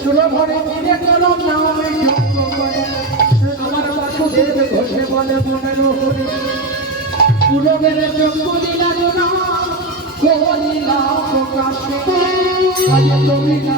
সুলভরে ফিরে গেল আমার বাসুদেব ঘষে বলে মনের হরি পুলবের চক্ষু দিলাম না করিলা প্রকাশে আজ তুমি না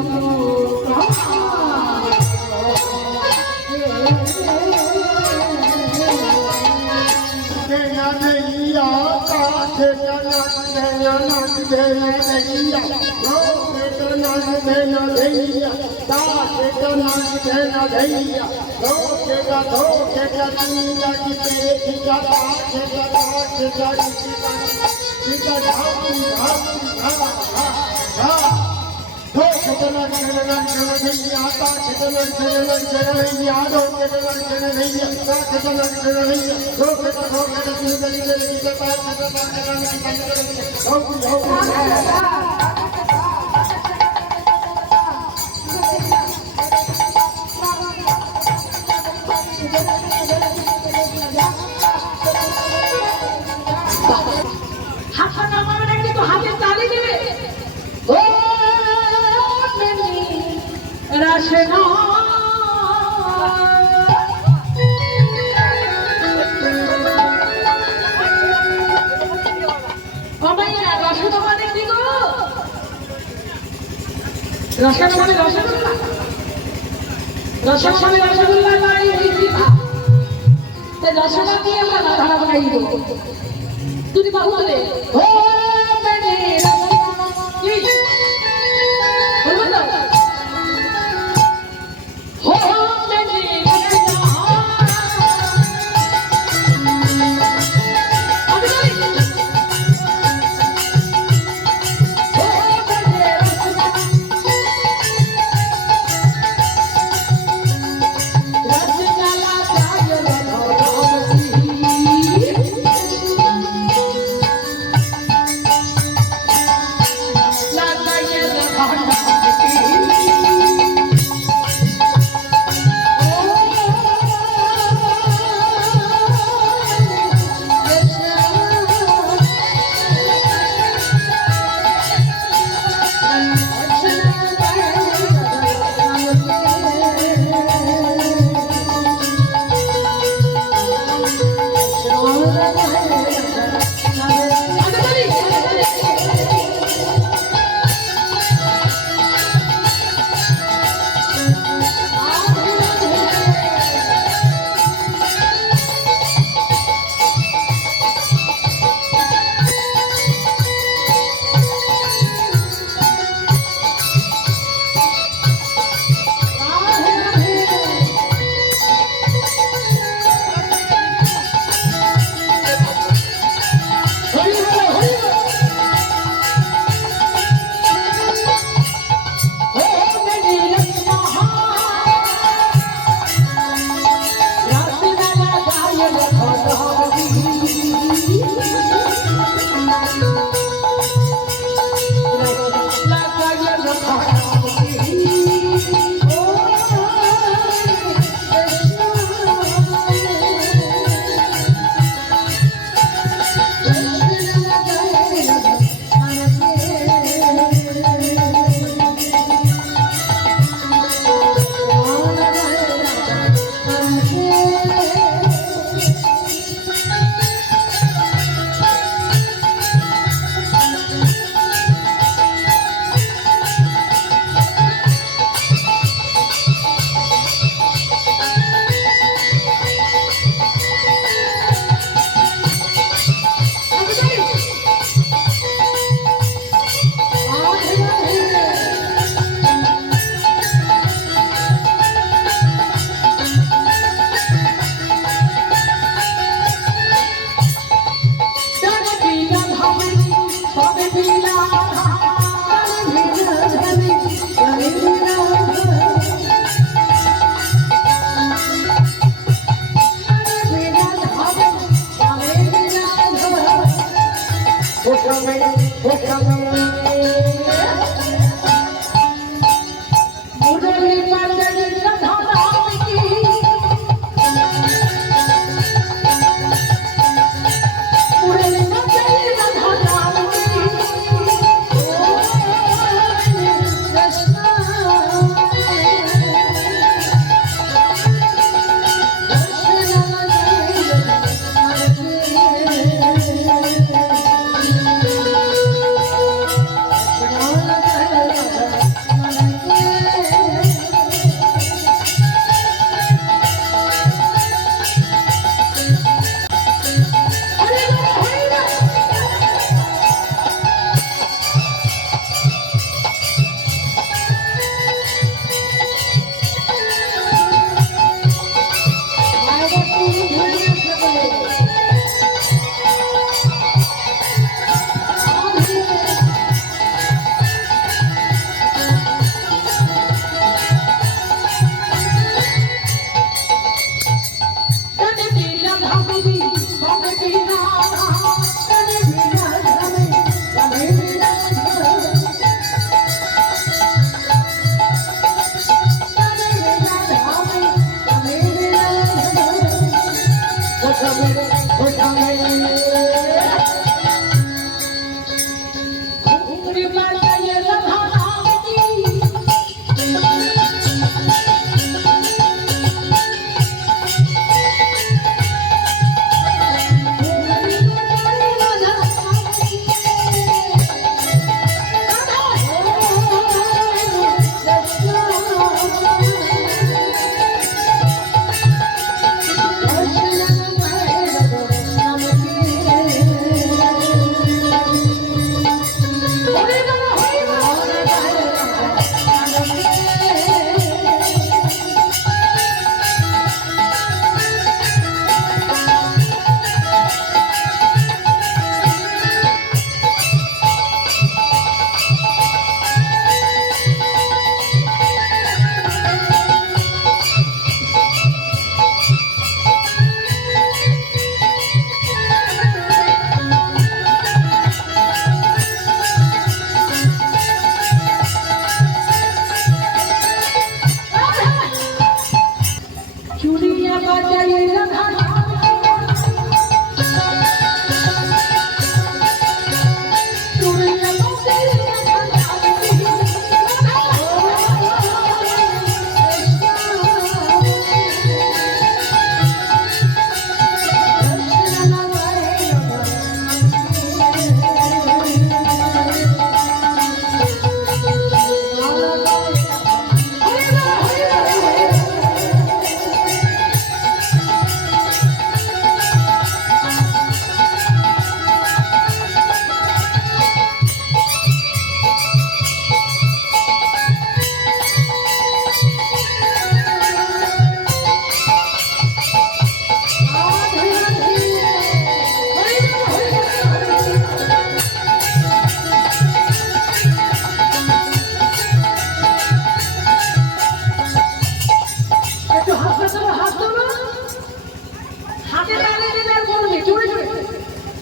রসগোল্লা দিয়ে আমরা ধারা বানাই দিব তুমি বাবু বলে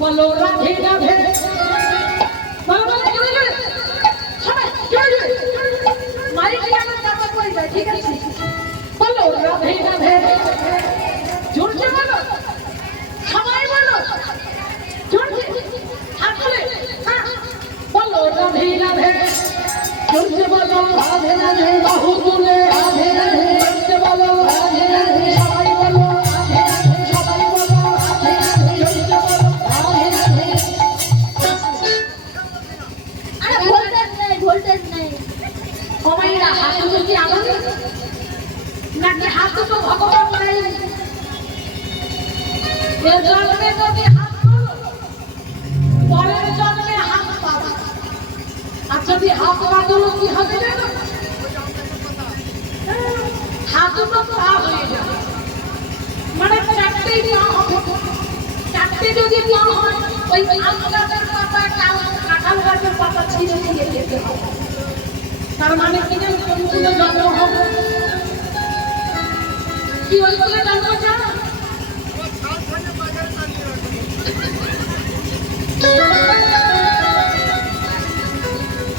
বলো রাধে রাধে বলো বলো সবাই জোরে মাইক লাগানো তারপর করে যায় ঠিক আছে বলো রাধে রাধে জোরে বলো সবাই বলো জোরে হাত তুলে বলো রাধে রাধে জোরে বলো রাধে রাধে বাহু তুলে রাধে রাধে জোরে বলো রাধে রাধে সবাই বলো রাধে রাধে সবাই বলো রাধে রাধে জোরে বলো রাধে রাধে আরে ভোল্টেজ নেই কমাইরা হাত তুলে কি আমাদের নাকি হাত তো ভগবান নাই এ জন্মে যদি হাত তোলো পরের জন্মে হাত পাবে আর যদি হাত না তোলো কি হবে জানো হাত তো পা হয়ে যাবে মানে চারটেই পা হবে চারটে যদি পা হয় ওই আম গাছের পাতা কাঁঠাল গাছের পাতা ছিঁড়ে ছিঁড়ে খেতে হবে তার মানে কি জানো কোন জন্ম হবে কি ওই বলে জন্ম জানো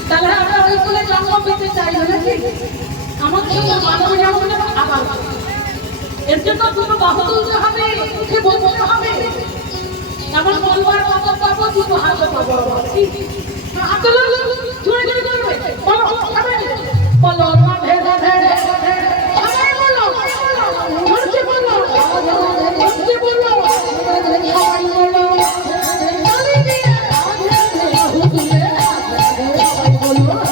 তাহলে আমরা ওই বলে জন্ম পেতে চাই নাকি আমার সঙ্গে মানব যেমন আবার এর জন্য দুটো বাহু তুলতে হবে উঠে বলতে হবে এমন বলবার কত পাবো দুটো হাতে পাবো হাতে জোরে জোরে করবে বলো বলো রাধে রাধে সবাই বলো জোরে বলো জোরে বলো সবাই বলো তালি দিয়ে বাহু তুলে সবাই বলো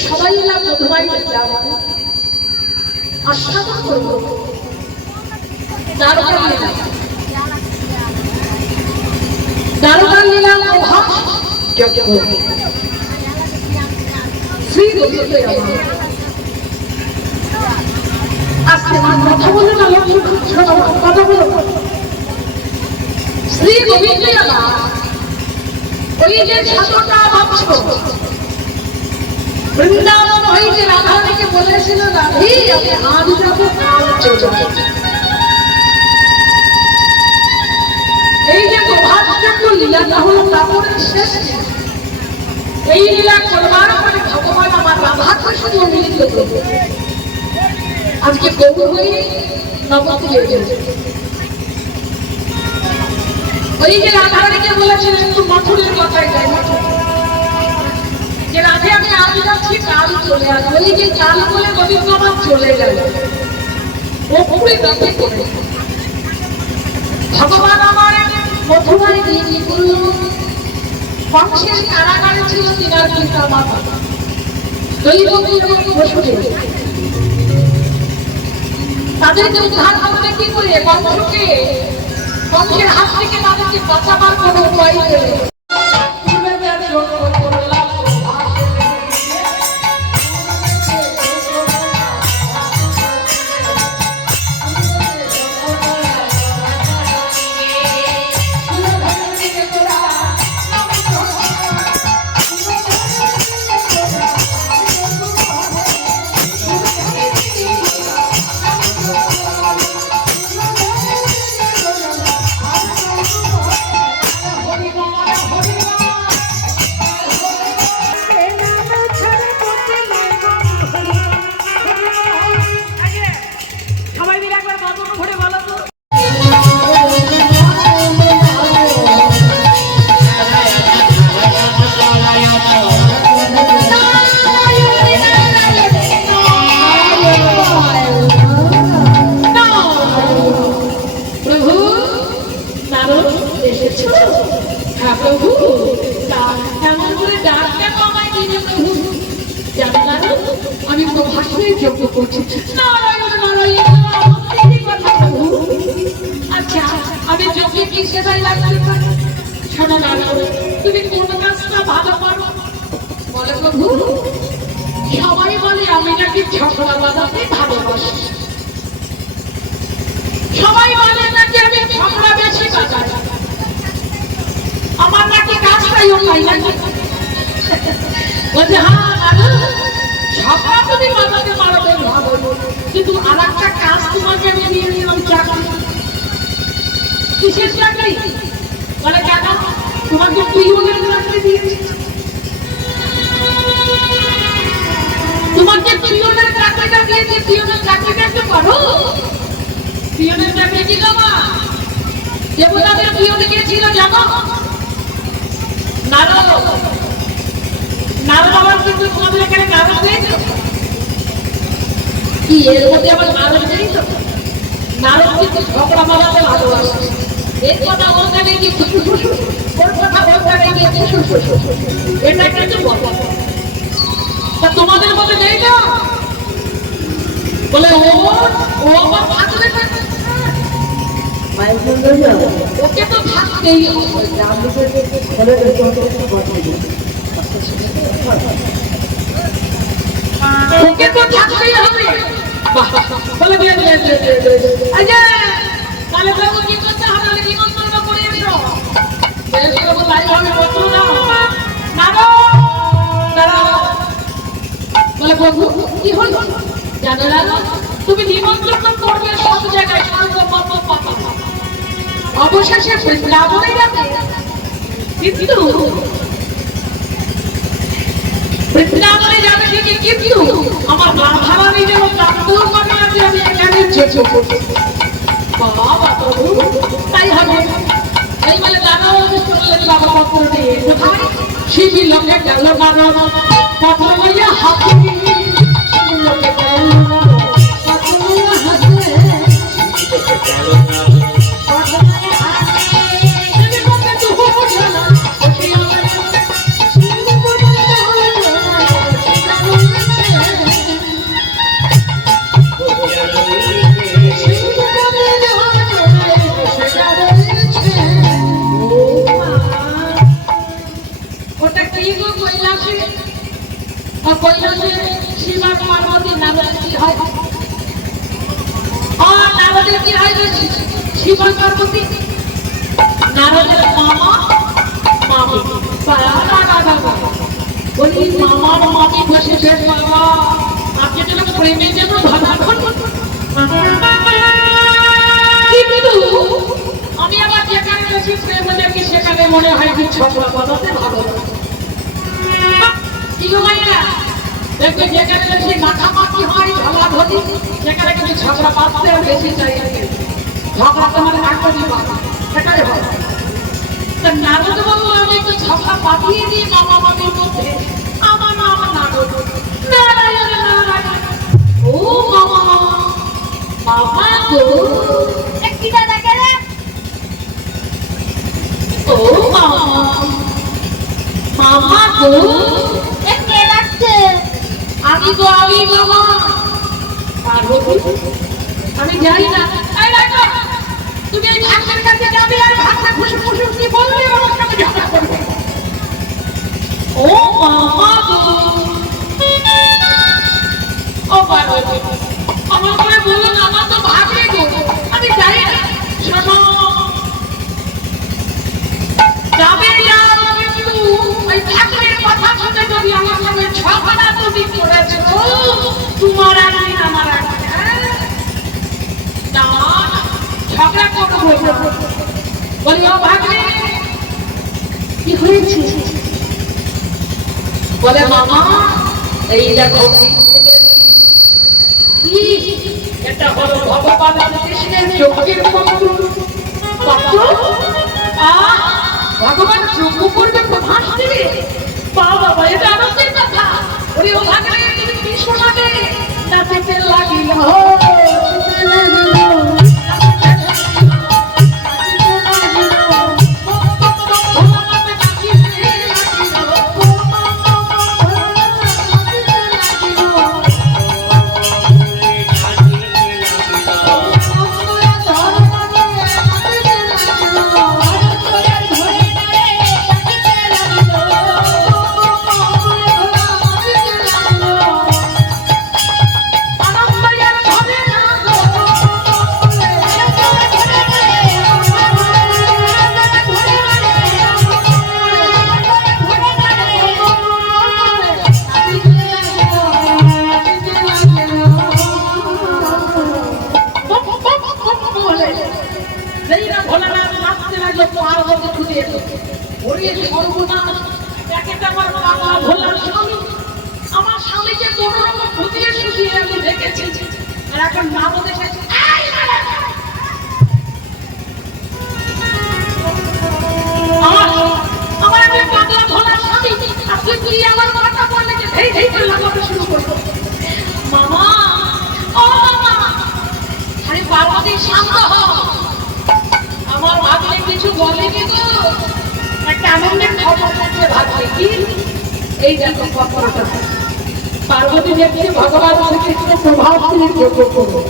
সবাই মিলে মধুমাই বললাম আস্বাদন করব দারোগার লীলা প্রভাস যজ্ঞ শ্রী গোবিন্দ আমার আজকে আমার কথা বলে না কথা বলো শ্রী গোবিন্দ আমার ওই যে ছাত্রটা ভাবছ বৃন্দাবন হইতে রাধাকে বলেছিল রাধি আমি আজ যাবো কাল চলে যাবো এই যে প্রভাতচক্র লীলাটা হলো তারপরের শেষ এই লীলা করবার পরে ভগবান আমার রাধাকে শুধু মিলিত করবে আজকে গৌর হয়ে নবদ্বীপে গেছে ওই যে রাধারানীকে বলেছিলেন একটু মঠুরের কথাই তাই যে রাধে আমি আজ যাচ্ছি কাল চলে আসবো ওই যে কাল বলে গোবিন্দ আমার চলে গেল ও পুরী ব্রতে করে ভগবান আমার মথুরায় দিয়ে কি করল কংসের কারাগারে ছিল তিনার পিতা মাতা তাদেরকে উদ্ধার করতে কি করে কংসের হাত থেকে তাদেরকে বাঁচাবার কোনো উপায় নেই আমি প্রভাসের যোগ্য করছি আচ্ছা আমি যোগ্য কি সেটাই লাগছে শোনো না তুমি কোন কাজটা ভালো পারো বলে প্রভু সবাই বলে আমি নাকি ঝগড়া বাজাতে ভালোবাসি সবাই বলে নাকি আমি ঝগড়া বেশি বাজাই আমার নাকি কাজটাই হয় নাকি বলছে হ্যাঁ ঝগড়া তুমি বাজাতে পারো ভালো কিন্তু আর একটা কাজ তোমাকে আমি দিয়ে দিলাম চাকরি কিসের চাকরি বলে কেন তোমাকে পিওনের চাকরি দিয়েছি তোমাকে পিওনের চাকরিটা দিয়েছি পিওনের চাকরিটা একটু করো পিওনের চাকরি কি জানো দেবতাদের পিওনে গিয়েছিল জানো নারদ বাবার কিন্তু তোমাদের এখানে নারদ হয়েছে কি এর মধ্যে আমার নারদ নেই তো নারদ কিন্তু ঝগড়া বাজাতে ভালোবাসে এর কথা বলতে নেই কি ওর কথা বলতে নেই কি এটা কিন্তু বলো তা তোমাদের মধ্যে নেই না বলে ও আমার পাগলে ওকে তো থাকতেই ওকে তো থাকতেই হবে বলে তাহলে বাবু কি করতে হবে নিমন্ত্রণ করিয়ে দিল তাই হবে বলে প্রভু কি হলো জানো না তুমি নিমন্ত্রণ করবে সব জায়গায় অবশেষে বৃন্দাবনে যাবে কিন্তু বৃন্দাবনে যাবে ঠিকই কিন্তু আমার রাধারানী যেন প্রান্তর মানে আছে আমি এখানে যেতে বাবা প্রভু তাই হবে এই বলে দাদা চললেন বাবা পত্র নিয়ে কোথায় শিশি লোকে গেল বাবা পত্র লইয়া হাতে লোকে গেল পত্র লইয়া হাতে বলেছে শিবা পার্বতী নারদের কি হয়? আর নারদের কি হয় বলছি? শিবা পার্বতী নারদের মামা মামি। বলি মামার মামি বসেছেন বাবা, আপনি যেন প্রেমে যেন ভালো। কিন্তু আমি আবার যেখানে বেশি প্রেম দেখি সেখানে মনে হয় কি ঝগড়া বাঁধাতে ভালো। কি গো মাইয়া, দেখবে যেখানে বেশি মাখামাখি হয় ঝগড়াঝাটি, সেখানে কিন্তু ঝগড়া বাঁধতে বেশি চাই। ঝগড়া তোমার একদমই বাঁধা, সেটাই হয়। তা নারদ বাবু আমি একটু ঝগড়া পাঠিয়ে দিই মামা মামির মধ্যে। আমার মামা নারদ, নারায়ণ নারায়ণ, ও মামা মামা গো, কি দাদা কেরে? ও মামা মামা গো, কে ডাকছে? আমি গো আমি মামা পার্বতী। আমি জানি না, এই দেখো তুমি এই ভাষার কাছে যাবে আর ভাষা খুশি খুশি কি বলবে আমার সাথে ঝগড়া করবে। ও মামা গো, ও পার্বতী আমার করে বলুন, আমার তো ভাবলে গো, আমি জানি না। শোনো, যাবে যাও, কিন্তু ওই ঠাকুরের কথা শুনে যদি আমার সঙ্গে ঝগড়া তুমি করেছো, তোমার একদিন আমার একদিন, না ঝগড়া করবো। বলি ও ভাগ্নে কি হয়েছে? বলে মামা এই দেখো কি, এটা হলো ভগবান কৃষ্ণের চোখের পত্র। ভগবান চোখ করবে প্রধান দিবে। বাবা এটা আনন্দের কথা। ওরে ও ভাগ্নে তুমি কি শোনাবে? নাচতে লাগিল আমার স্বামীকে কোনো রকম খুঁটিয়ে শুকিয়ে আমি দেখেছি। আর এখন না বলে আমার আমি পাগলা ভোলার স্বামী, আপনি তুই আমার মাথা বললে যে ধেই ধেই করে লাগাতে শুরু করবো। মামা ও মামা, আরে পার্বতী শান্ত হও। আমার ভাবলে কিছু বলেনি তো, একটা আনন্দের খবর আছে ভাবলে কি, এই দেখো পত্রটা। পার্বতী দেখছে ভগবান শ্রীকৃষ্ণ প্রভাবশালী যোগ্য করবো।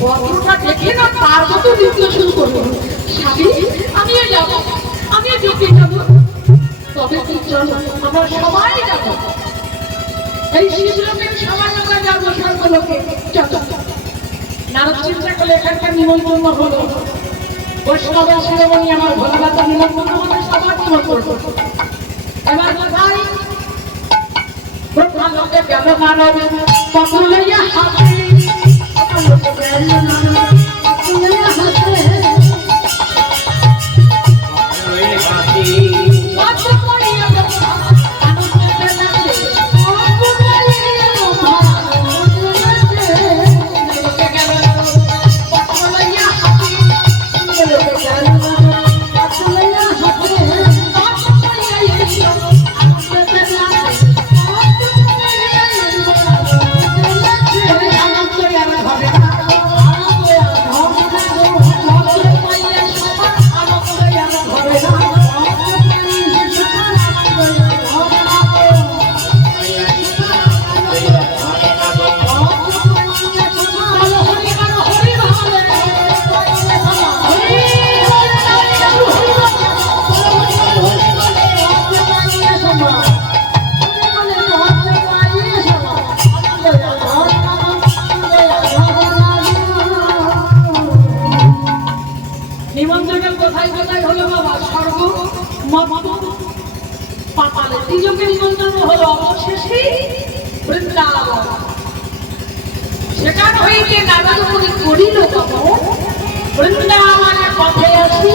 পত্রটা দেখে না পার্বতী লিখতে শুরু করবো, স্বামী আমিও যাবো, আমিও যোগ্যে যাবো। তবে কি চলো আমরা সবাই যাবো, এই শিশুলোকের সবাই আমরা যাবো স্বর্গলোকে। চলো। নারদ চিন্তা করলে এখানকার নিমন্ত্রণ হলো, বৈষ্ণবের শিরোমণি আমার ভোলানাথ নিমন্ত্রণ আমাদের সবার নিমন্ত্রণ। এবার কোথায় লোকে গেল নারদ, পত্র লইয়া হাতে, দ্বিজকে নিমন্ত্রণ হলো অবশেষে বৃন্দাবন। সেখান হইতে নারদ মুনি করিল গমন, বৃন্দাবনের পথে আসি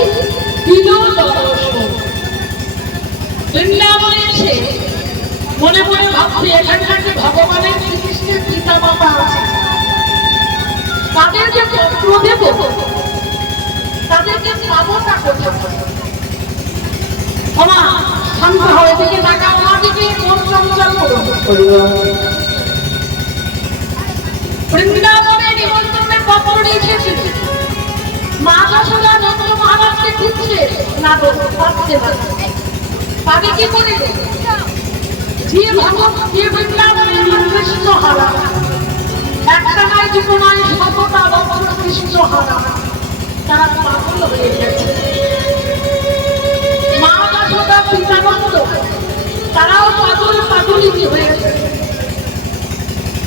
দিল দর্শন। বৃন্দাবনে এসে মনে মনে ভাবছি এখানটাকে ভগবানের শ্রীকৃষ্ণের পিতা মাতা আছে, তাদেরকে পত্র দেব, তাদেরকে পাবটা কোথায়? ওমা শান্ত হয়ে দিকে টাকা আমাদেরকে মন চঞ্চল করো। বৃন্দাবনে নিমন্ত্রণের পত্র লিখেছিল, মা যশোদা নন্দ মহারাজকে খুঁজছে, না পাচ্ছে না। তাকে কি করে যে ভগবান যে বৃন্দাবনের কৃষ্ণ হারা, একটা নয় দুটো নয় শতটা বছর কৃষ্ণ হারা, তারা পাগল হয়ে গেছে। মা যশোদা পিতানন্দ তারাও পাগল পাগলিনী হয়ে গেছে,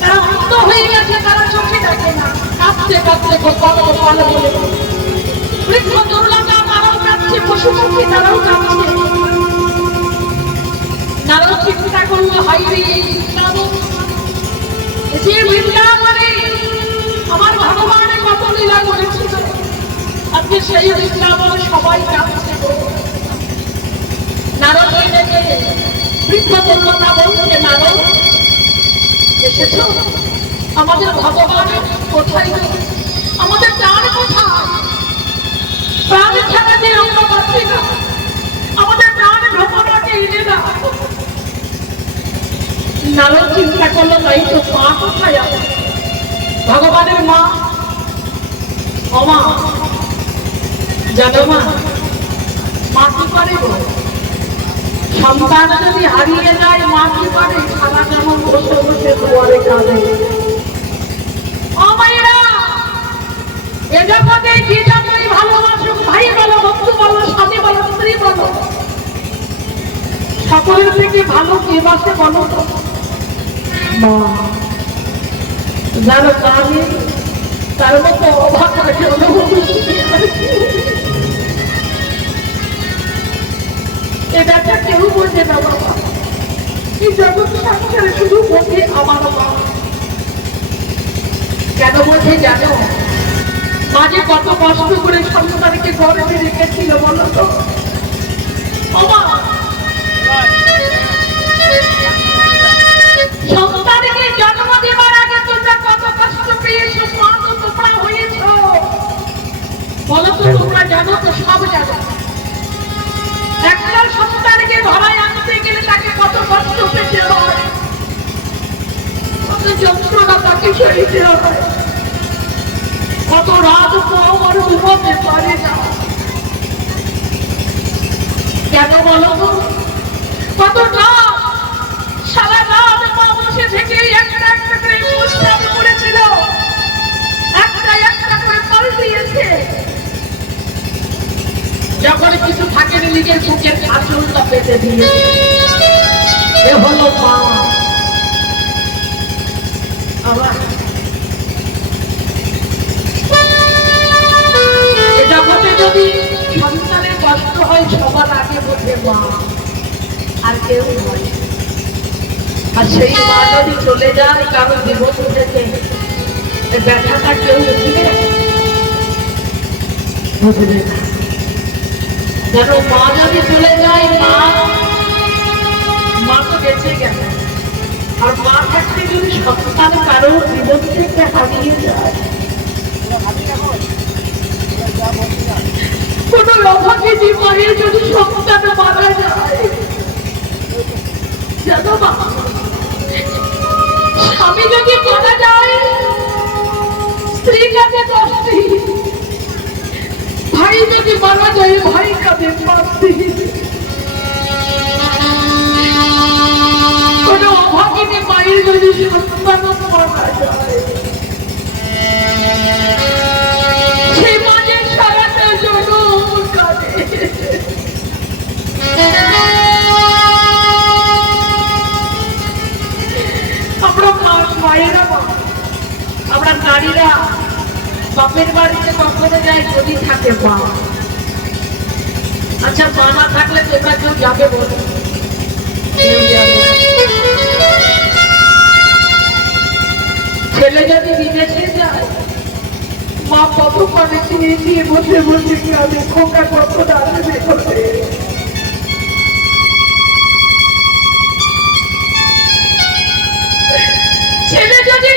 তারা অন্ধ হয়ে গেছে, তারা চোখে দেখে না, কাঁদতে কাঁদতে গোপাল গোপাল বলে। বৃক্ষ দুর্লতা তারাও কাঁদছে, পশু পক্ষী তারাও কাঁদছে। নারদ চিন্তা করলো, হাই রে যে বৃন্দাবনে আমার ভগবান কত লীলা করেছিল, আজকে সেই বৃন্দাবনে সবাই কাঁদছে। নারদ ডেকে বৃক্ষ দুর্লতা বলছে, নারদ এসেছ, আমাদের ভগবানের কোথায়, আমাদের প্রাণ কোথায়? প্রাণ ছাড়া যে আমরা পাচ্ছি না, আমাদের প্রাণ ভগবানকে এনে দাও। নারদ চিন্তা করলো, তাই তো মা কোথায় আছে? ভগবানের মা, অমা জানো মা, মা কি পারে গো? সন্তান যদি হারিয়ে যায় মা কি পারে? সারা যেমন বসে বসে দুয়ারে কাঁদে। ও মায়েরা, এ জগতে যে যতই ভালোবাসুক, ভাই বলো, বন্ধু বলো, স্বামী বলো, স্ত্রী বলো, সকলের থেকে ভালো কে বাসে বলো তো? মা। যারা কাঁদে তার মতো অভাগা এটা কেউ বোঝে না বাবা, এই জগৎ সংসারে শুধু বোঝে আমার মা। কেন বোঝে জানো? মাঝে কত কষ্ট করে সন্তানকে গর্ভে রেখেছিল বলো তো? সন্তানকে জন্ম দেবার আগে তোমরা কত কষ্ট পেয়েছো, মা তো তোমরা হয়েছ বলো তো? তোমরা জানো তো? সব জানো। একটা সন্তানকে ধরায় আনতে গেলে তাকে কত কষ্ট পেতে হয়, কত যন্ত্রণা তাকে সইতে হয়, কত রাত আমার ঘুমাতে পারে না। কেন বলো তো? কত রাত, সারা রাত মা বসে থেকে একটা একটা করে প্রস্তাব করেছিল, একটা একটা করে ফল দিয়েছে। যখন কিছু থাকেনি নিজের বুকের আঁচলটা পেতে দিয়ে, এ হলো মা। আবার জগতে যদি সন্তানের কষ্ট হয় সবার আগে বোঝে মা, আর কেউ নয়। আর সেই মা যদি চলে যায় কারো জীবন থেকে, ব্যথাটা কেউ বুঝবে বুঝবে না। যেন মা যদি চলে যায়, মা তো বেঁচে গেল। আর মা থাকতে যদি সন্তান কারো জীবন থেকে হারিয়ে যায়, কোন অভাগী মায়ের যদি সন্তান মারা যায়, জানো মা, স্বামী যদি মারা যায় স্ত্রী কাঁদে কষ্টে, ভাই যদি মারা যায় ভাই কাঁদে কষ্টে। কোন অভাগী মায়ের যদি সন্তান মারা যায়, সেই মাঝে সারাটা জনম কাঁদে। আমরা মায়েরা, আমরা নারীরা বাপের বাড়িতে কখনো যাই যদি থাকে মা। আচ্ছা, মা না থাকলে তোমরা কেউ যাবে বলো? কেউ যাবে না। ছেলে যদি বিদেশে যায়, মা কত পানে চিনিয়ে দিয়ে বসে বসে গ্রামে খোকা কত দাঁড়াবে করবে। ছেলে যদি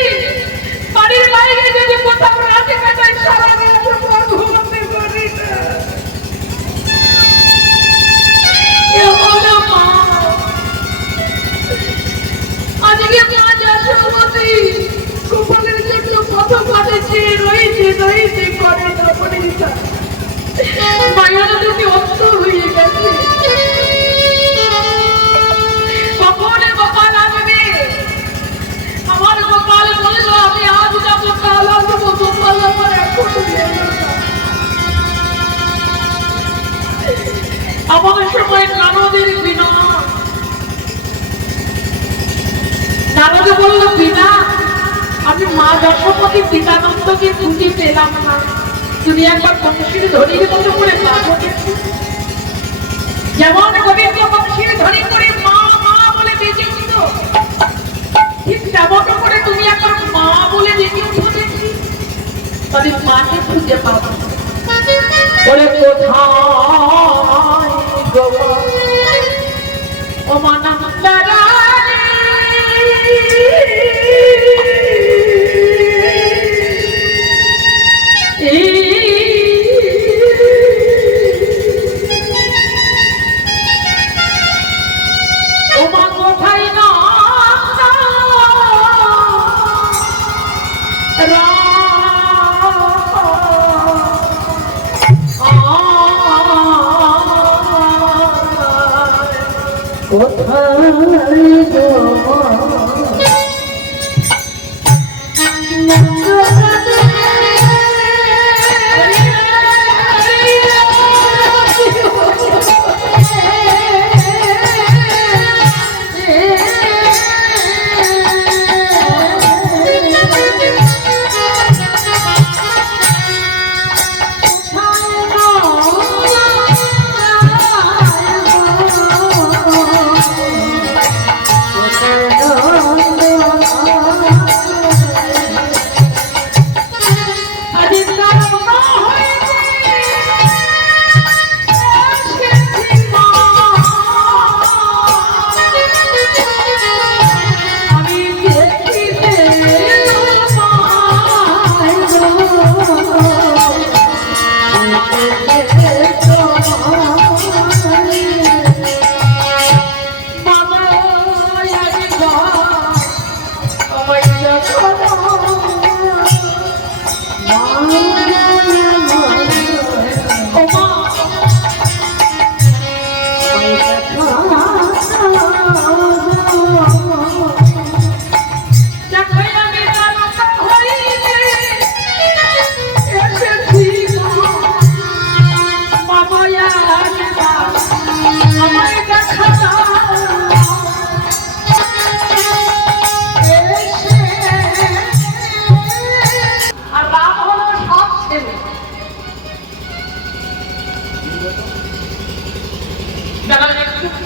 বাড়ির বাইরে যদি কোথাও রাতে কাটায়, সারা রাত ঘুমাতে পারি না। এ হলো মা। আজকে মা যশোমতী গোপালের জন্য কত পাঠিয়েছে, রইতে করে না পরিতা। মায়ের যদি অন্ত হয়ে গেছে, কখন গোপাল আসবে? আমার গোপাল বললো আমি আজ যাবো, কাল আসবো। গোপাল আমার এখন এলো না। আমার সময় নারদের বিনা, নারদ বলল বিনা, আমি মা যশোমতী পিতানন্দকে খুঁজে পেলাম না। তুমি একবার বংশীর ধরির মতো করে মা বলেছি, যেমন গোবিন্দ বংশীর ধরি করে মা মা বলে ডেকেছিল, ঠিক তেমন করে তুমি একবার মা বলে ডেকে উঠেছি, তবে মাকে খুঁজে পাবো। বলে কোথায় গোপাল ও মানন্দারা,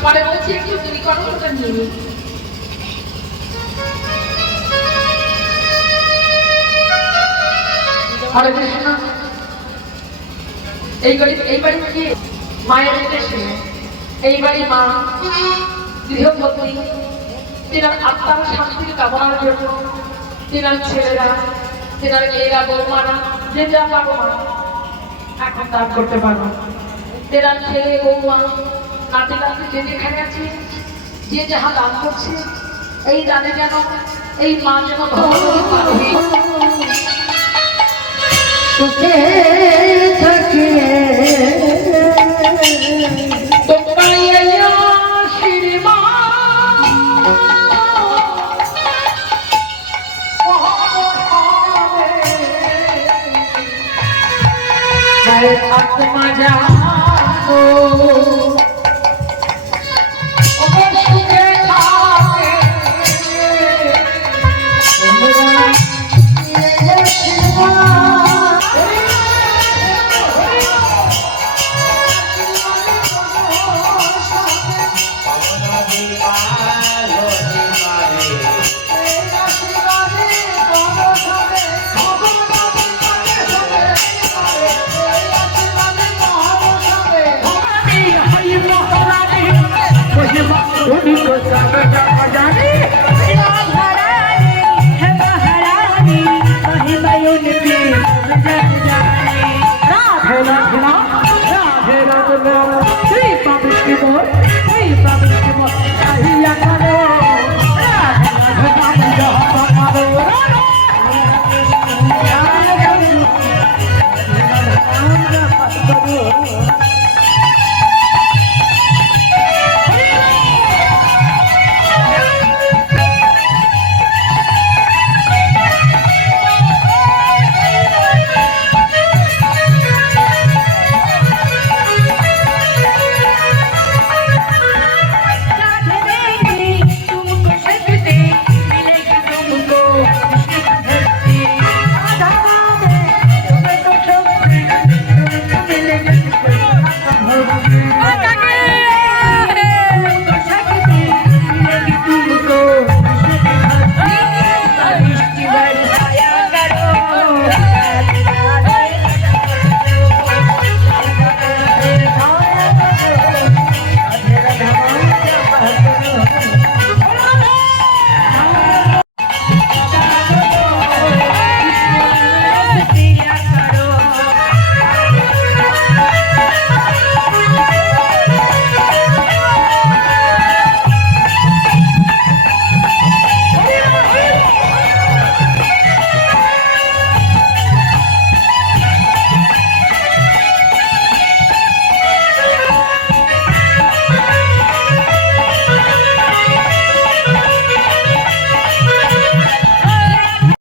পরে বলছি একটু দেরি করো, ওটা নিয়ে নিই। হরে কৃষ্ণ। এই বাড়ি কি মায়ের দেশে, এই বাড়ি মা গৃহপতি, তেনার আত্মার শান্তির কামনার জন্য তেনার ছেলেরা, তেনার মেয়েরা, বৌমারা যে যা পারো মা এখন দান করতে পারো। তেনার ছেলে বৌমা নাতি নাতি যে যেখানে আছে, যে যাহা দান করছে, এই দানে যেন এই মা যেন সুখে থাকে। আত্মা জানো